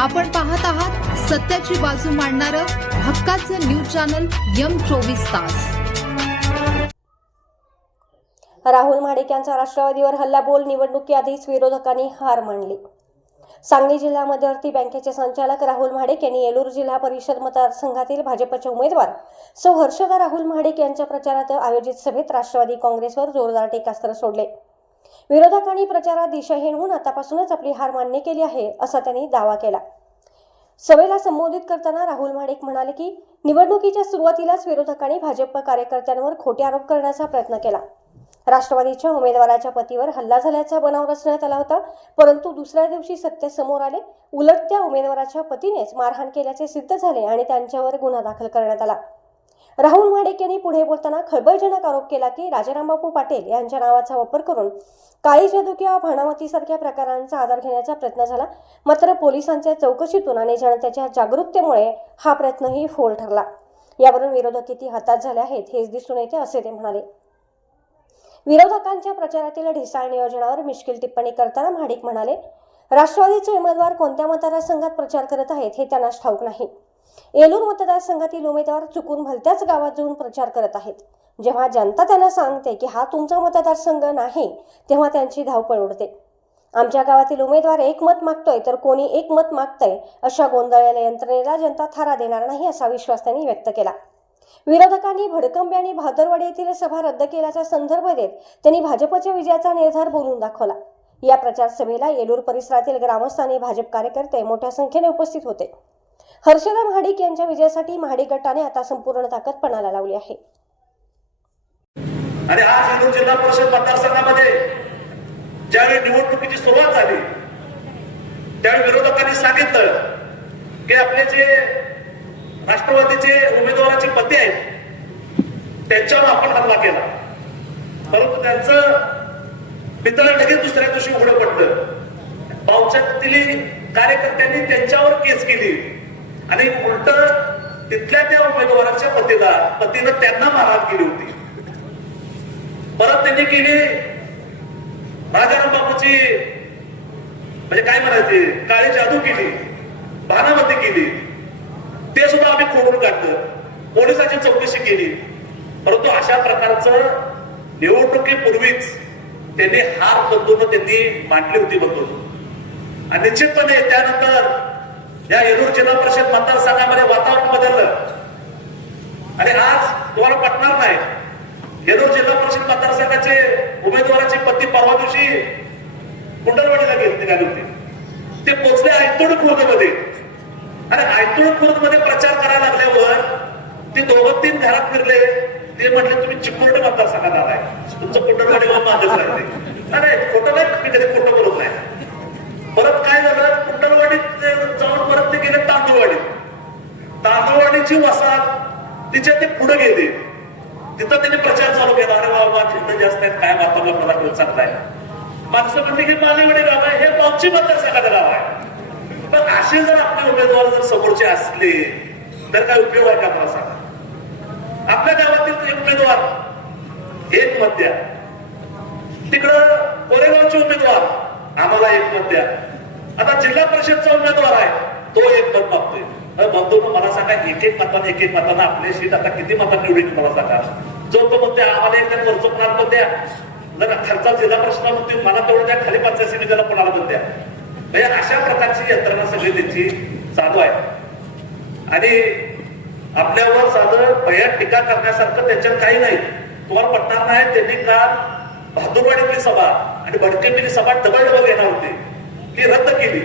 आपण पाहत आहात सत्याची बाजू मांडणारं हक्काचं न्यूज चॅनल M24 तास। राहुल महाडिक यांचा राष्ट्रवादीवर हल्लाबोल, निवडणुकीआधीच विरोधकांनी हार मानली। सांगली जिल्हा मध्यवर्ती बँकेचे संचालक राहुल महाडिक यांनी येलूर जिल्हा परिषद मतदारसंघातील भाजपचे उमेदवार सौ हर्षदा राहुल महाडिक यांच्या प्रचारात आयोजित सभेत राष्ट्रवादी काँग्रेसवर जोरदार टीकास्त्र सोडले। विरोधकांनी प्रचारात दिशाहीन होऊन आतापासूनच आपली हार मान्य केली आहे असा त्यांनी दावा केला। सभेला संबोधित करताना राहुल महाडिक म्हणाले की निवडणुकीच्या सुरुवातीलाच विरोधकांनी भाजप कार्यकर्त्यांवर खोटे आरोप करण्याचा प्रयत्न केला। राष्ट्रवादीच्या उमेदवाराच्या पतीवर हल्ला झाल्याचा बनाव रचण्यात आला होता, परंतु दुसऱ्या दिवशी सत्य समोर आले। उलट त्या उमेदवाराच्या पतीनेच मारहाण केल्याचे सिद्ध झाले आणि त्यांच्यावर गुन्हा दाखल करण्यात आला। राहुल महाडिक यांनी पुढे बोलताना खळबळजनक आरोप केला की राजारामबापू पाटील यांच्या नावाचा वापर करून काळी जादू किंवा भानामतीसारख्या प्रकारांचा आधार घेण्याचा प्रयत्न झाला, मात्र पोलिसांच्या चौकशीतून आणि जनतेच्या जागरूकतेमुळे हा प्रयत्नही फोल ठरला। यावरून विरोधक किती हताश झाले आहेत हेच दिसून येते असे ते म्हणाले। विरोधकांच्या प्रचारातील ढिसाळ नियोजनावर मिश्किल टिप्पणी करताना महाडिक म्हणाले, राष्ट्रवादीचे उमेदवार कोणत्या मतदारसंघात प्रचार करत आहेत हे त्यांनाच ठाऊक नाही। येलूर मतदारसंघातील उमेदवार चुकून भलत्याच गावात जाऊन प्रचार करत आहेत। जेव्हा जनता त्यांना सांगते की हा तुमचा मतदारसंघ नाही, तेव्हा त्यांची धावपळ उडते। आमच्या गावातील उमेदवार एक मत मागतोय तर कोणी एक मत मागतंय अशा गोंधळलेल्या यंत्रणेला जनता थारा देणार नाही असा विश्वास त्यांनी व्यक्त केला। विरोधकांनी भडकंबे आणि भादरवाडी येथील सभा रद्द केल्याचा संदर्भ देत त्यांनी भाजपच्या विजयाचा निर्धार बोलून दाखवला। या प्रचार सभेला येलूर परिसरातील ग्रामस्थ आणि भाजप कार्यकर्ते मोठ्या संख्येने उपस्थित होते। हर्षदा महाडिक यांच्या विजयासाठी महाडिक गटाने आता संपूर्ण ताकद पणाला लावली आहे। आणि आज येलूर जिल्हा परिषद मतदारसंघामध्ये ज्यावेळी निवडणुकीची सुरुवात झाली त्यावेळी विरोधकांनी सांगितलं की आपले जे राष्ट्रवादीचे उमेदवाराचे पती आहेत त्यांच्यावर आपण हल्ला केला, परंतु त्यांचं पितळ लगेच दुसऱ्या दिवशी उघडं पडलं। पावसातील कार्यकर्त्यांनी त्यांच्यावर केस केली आणि उलट तिथल्या त्या उमेदवाराच्या पतीनं त्यांना मारहाण केली होती। परत त्यांनी केली राजाराम बापूची म्हणजे काय म्हणायचे काळी जादू केली, भानामती केली, ते सुद्धा आम्ही खोडून काढलं, पोलिसांची चौकशी केली। परंतु अशा प्रकारचं निवडणुकीपूर्वीच त्यांनी हार बंधून त्यांनी मांडली होती बंधून। आणि निश्चितपणे त्यानंतर या येलूर जिल्हा परिषद मतदारसंघामध्ये वातावरण बदललं आणि आज तुम्हाला पटणार नाही, येलूर जिल्हा परिषद मतदारसंघाचे उमेदवाराचे पती परवा दिवशी कुंडलवाडीला निघाले होते। ते पोचले आयतोड खुर्दमध्ये आणि आयतोड खुर्दमध्ये प्रचार करायला लागल्यावर ते दोघं तीन घरात फिरले। ते म्हटले तुम्ही चिकोर्ड मतदारसंघात आलाय, तुमचं कुंडलवाडीवर मागच राहते। अरे खोटं नाही, मी कधी खोटं बोलत नाही। परत काय झालं, कुंडलवाडीत जाऊन परत ते गेले तांदूळवाडीची वसाहत तिच्या ते पुढे गेले, तिथं त्यांनी प्रचार चालू केला। अरे बाबा चिंता जास्त आहेत, काय वातावरण प्रधान चांगला आहे। माणसं म्हणते की मालेवाडी गाव आहे, हे पावची मतदारसंघाचं गाव आहे। पण असे जर आपले उमेदवार जर समोरचे असले तर काय उपयोग आहे का मला सांगा। आपल्या गावातील उमेदवार एक मत द्या, तिकडं कोरेगावचे उमेदवार आम्हाला एक मत द्या। आता जिल्हा परिषदचा उमेदवार आहे तो एक मत मागतोय। बंधू मला सांगा, एक मतानं आपले सीट आता किती मतांनी निवडून मला सांगा। जो तो म्हणते आम्हाला एक वरचं कोणाला पण द्या, जर खर्चा जिल्हा परिषद म्हणते मला तेवढं द्या, खाली पंचायत समितीला कोणाला पण द्या। म्हणजे अशा प्रकारची यंत्रणा सगळी त्यांची चालू आहे आणि आपल्यावर साधं भयात टीका करण्यासारखं त्याच्यात काही नाही। तुम्हाला पटणार नाही, त्यांनी काल बहादूरवाडीतली सभा आणि बडकेपीली सभा डबल घेणार होते, ती रद्द केली।